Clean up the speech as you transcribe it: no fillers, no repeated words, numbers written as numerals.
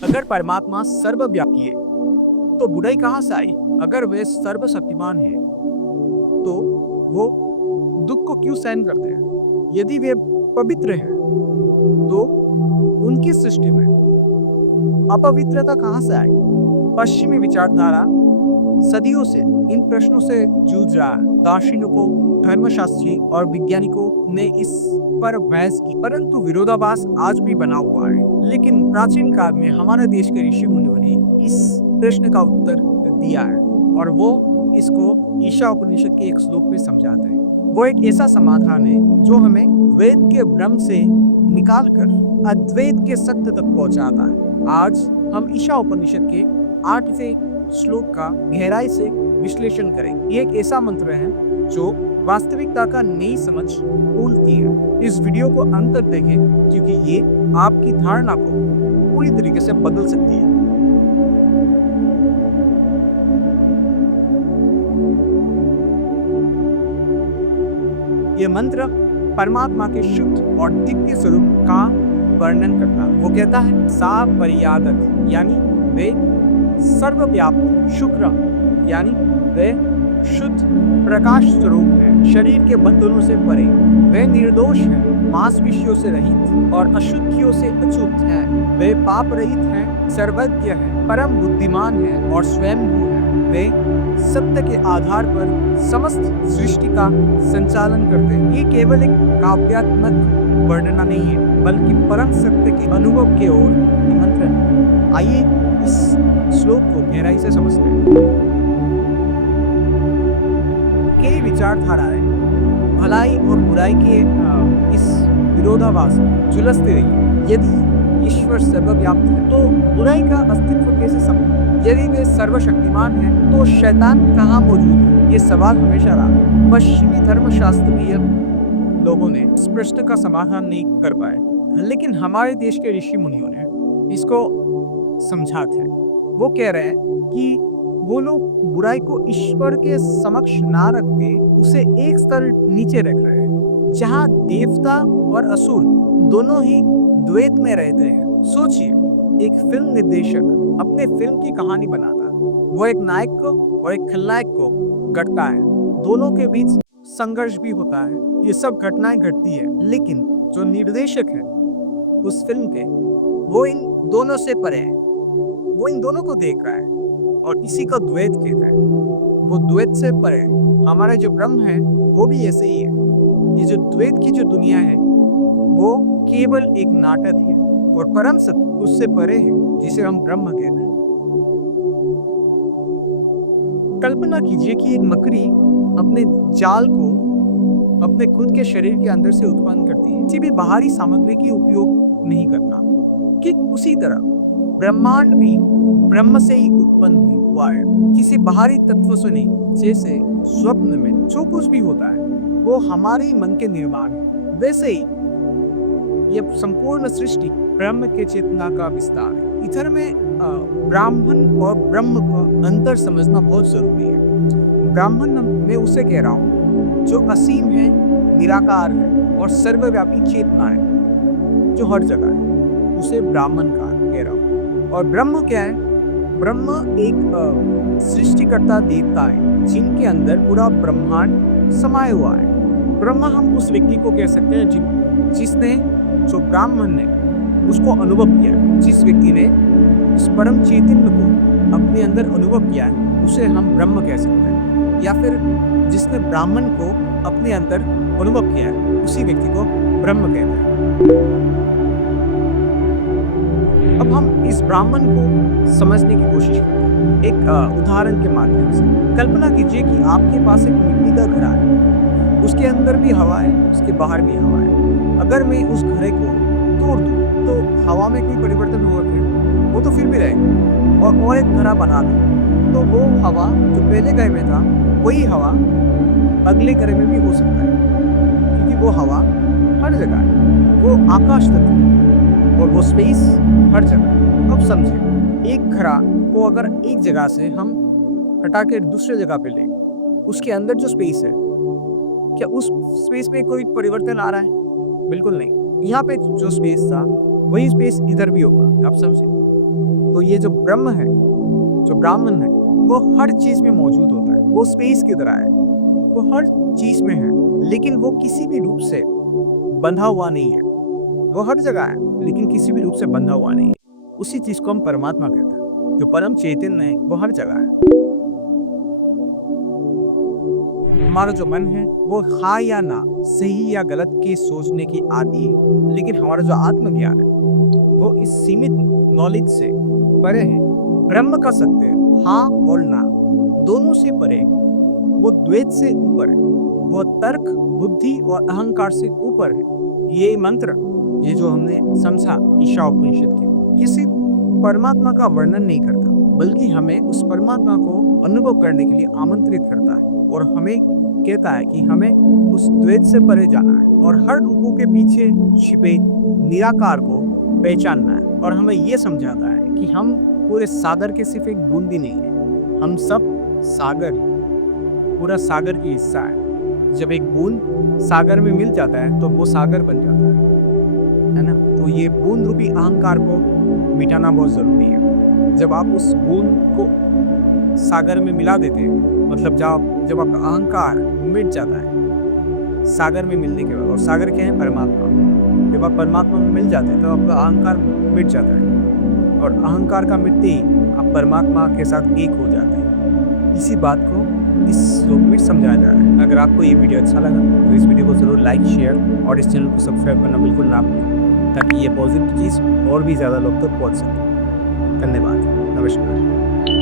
अगर परमात्मा सर्वव्यापी है तो बुराई कहाँ से आई? अगर वे सर्वशक्तिमान है तो वो दुख को क्यों सहन करते हैं? यदि वे पवित्र हैं तो उनकी सृष्टि में अपवित्रता कहाँ से आई? पश्चिमी विचारधारा सदियों से इन प्रश्नों से जूझ रहा है। दार्शनिकों, धर्मशास्त्री और वैज्ञानिकों ने इस पर बहस की, परंतु विरोधाभास आज भी बना हुआ है। लेकिन प्राचीन काल में हमारे देश के ऋषि मुनियों ने इस प्रश्न का उत्तर दिया है और वो इसको ईशा उपनिषद के एक श्लोक में समझाते हैं। वो एक ऐसा समाधान है जो हमें वेद के भ्रम से निकालकर अद्वैत के सत्य तक पहुंचाता है। आज हम ईशा उपनिषद के 8वें श्लोक का गहराई से विश्लेषण करेंगे। ये एक ऐसा मंत्र है जो वास्तविकता का नई समझ खोलती है। इस वीडियो को अंत तक देखें क्योंकि ये आपकी धारणा को पूरी तरीके से बदल सकती है। ये मंत्र परमात्मा के शुद्ध और दिव्य स्वरूप का वर्णन करता है। वो कहता है सा परियादत यानी वे सर्वव्यापी, शुक्र यानी वे शुद्ध प्रकाश स्वरूप है, शरीर के बंधनों से परे, वे निर्दोष है, मांसपेशियों से रहित और अशुद्धियों से अछूत है, वे पाप रहित है, सर्वज्ञ है, परम बुद्धिमान है और स्वयंभू है, वे सत्य के आधार पर समस्त सृष्टि का संचालन करते हैं। ये केवल एक काव्यात्मक वर्णना नहीं है बल्कि परम सत्य के अनुभव की ओर निमंत्रण है। आइए इस श्लोक को गहराई से समझते हैं। कई विचारधाराएं भलाई और बुराई के इस विरोधाभास में झुलसती रही है। यदि ईश्वर सर्वव्यापी है तो बुराई का अस्तित्व कैसे संभव? यदि वे सर्वशक्तिमान है तो शैतान कहाँ मौजूद है? ये सवाल हमेशा रहा। पश्चिमी धर्मशास्त्रीय लोगों ने इस प्रश्न का समाधान नहीं कर पाए, लेकिन हमारे देश के ऋषि मुनियों ने इसको समझाते हैं। वो कह रहे हैं कि वो लोग बुराई को ईश्वर के समक्ष ना रखते, उसे एक स्तर नीचे रख रहे हैं, जहाँ देवता और असुर दोनों ही द्वैत में रहते हैं। सोचिए, एक फिल्म निर्देशक अपने फिल्म की कहानी बनाता है। वो एक नायक को और एक खलनायक को गढ़ता है, दोनों के बीच संघर्ष भी होता है, ये सब घटनाएं घटती है, लेकिन जो निर्देशक है उस फिल्म के, वो इन दोनों से परे है। वो इन दोनों को देख रहा है और इसी का द्वैत कहता है। वो द्वैत से परे है। हमारा जो ब्रह्म है वो भी ऐसे ही है। ये जो द्वैत की जो दुनिया है वो केवल एक नाटक है और परम सत्य उससे परे है, जिसे हम ब्रह्म कहते हैं। कल्पना कीजिए कि एक मकड़ी अपने जाल को अपने खुद के शरीर के अंदर से उत्पन्न करती है, किसी भी बाहरी सामग्री की उपयोग नहीं करना। कि उसी तरह ब्रह्मांड भी ब्रह्म से ही उत्पन्न हुआ है, किसी बाहरी तत्व से नहीं। जैसे स्वप्न में जो कुछ भी होता है वो हमारे मन के निर्माण है, वैसे ही यह संपूर्ण सृष्टि ब्रह्म के चेतना का विस्तार है। इधर में ब्राह्मण और ब्रह्म का अंतर समझना बहुत जरूरी है। ब्राह्मण मैं उसे कह रहा हूँ जो असीम है, निराकार है और सर्वव्यापी चेतना है, जो हर जगह है, उसे ब्राह्मण का कह रहा हूँ। और ब्रह्म क्या है? ब्रह्म एक सृष्टिकर्ता देवता है जिनके अंदर पूरा ब्रह्मांड समाया हुआ है। ब्रह्म हम उस व्यक्ति को कह सकते हैं जिसने, जो ब्राह्मण ने उसको अनुभव किया, जिस व्यक्ति ने इस परम चैतन्य को अपने अंदर अनुभव किया है उसे हम ब्रह्म कह सकते हैं, या फिर जिसने ब्राह्मण को अपने अंदर अनुभव किया है उसी व्यक्ति को ब्रह्म कहते हैं। अब हम इस ब्राह्मण को समझने की कोशिश करते हैं एक उदाहरण के माध्यम से। कल्पना कीजिए कि आपके पास एक मिट्टी का घड़ा है, उसके अंदर भी हवा है, उसके बाहर भी हवा है। अगर मैं उस घड़े को तोड़ दूं तो हवा में कोई परिवर्तन होगा क्या? वो तो फिर भी रहेगा। और एक घड़ा बना दूं तो वो हवा जो पहले घड़े में था वही हवा अगले घड़े में भी हो सकता है, क्योंकि वो हवा हर जगह है, वो आकाश तत्व है और वो स्पेस हर जगह। अब समझे, एक घड़ा को अगर एक जगह से हम हटा के दूसरे जगह पे ले, उसके अंदर जो स्पेस है, क्या उस स्पेस में कोई परिवर्तन आ रहा है? बिल्कुल नहीं। यहाँ पे जो स्पेस था वही स्पेस इधर भी होगा। आप समझे? तो ये जो ब्रह्म है, जो ब्राह्मण है, वो हर चीज में मौजूद होता है। वो स्पेस की तरह है, वो हर चीज में है, लेकिन वो किसी भी रूप से बंधा हुआ नहीं है। वो हर जगह है, लेकिन किसी भी रूप से बंधा हुआ नहीं है। उसी चीज को हम परमात्मा कहते हैं। जो परम चैतन्य है, वो हर जगह है। हमारा जो मन है, वो हाँ या ना, सही या गलत के सोचने की आदि है। लेकिन हमारा जो आत्मज्ञान है, वो इस सीमित नॉलेज से परे है। ब्रह्म का सत्य हाँ और ना दोनों से परे है। वो द्वैत से ऊपर है। वो तर्क, बुद्धि और अहंकार से ऊपर है। ये मंत्र, ये जो हमने समझा ईशा उपनिषद के, ये सिर्फ परमात्मा का वर्णन नहीं करता, बल्कि हमें उस परमात्मा को अनुभव करने के लिए आमंत्रित करता है और हमें कहता है कि हमें उस द्वैत से परे जाना है और हर रूपों के पीछे छिपे निराकार को पहचानना है। और हमें ये समझाता है कि हम पूरे सागर के सिर्फ एक बूंदी नहीं है, हम सब सागर हैं। पूरा सागर की हिस्सा है। जब एक बूंद सागर में मिल जाता है तो वो सागर बन जाता है ना। तो ये बूंद रूपी अहंकार को मिटाना बहुत जरूरी है। जब आप उस बूंद को सागर में मिला देते हैं, मतलब जब आपका अहंकार मिट जाता है सागर में मिलने के बाद, और सागर क्या है? परमात्मा। जब आप परमात्मा में मिल जाते हैं तो आपका अहंकार मिट जाता है, और अहंकार का मिटते ही आप परमात्मा के साथ एक हो जाते हैं। इसी बात को इस श्लोक में समझाया जा रहा है। अगर आपको ये वीडियो अच्छा लगा तो इस वीडियो को जरूर लाइक, शेयर और इस चैनल को सब्सक्राइब करना बिल्कुल ना भूलें, ताकि ये पॉजिटिव चीज़ और भी ज़्यादा लोग तक पहुँच सके। धन्यवाद। नमस्कार।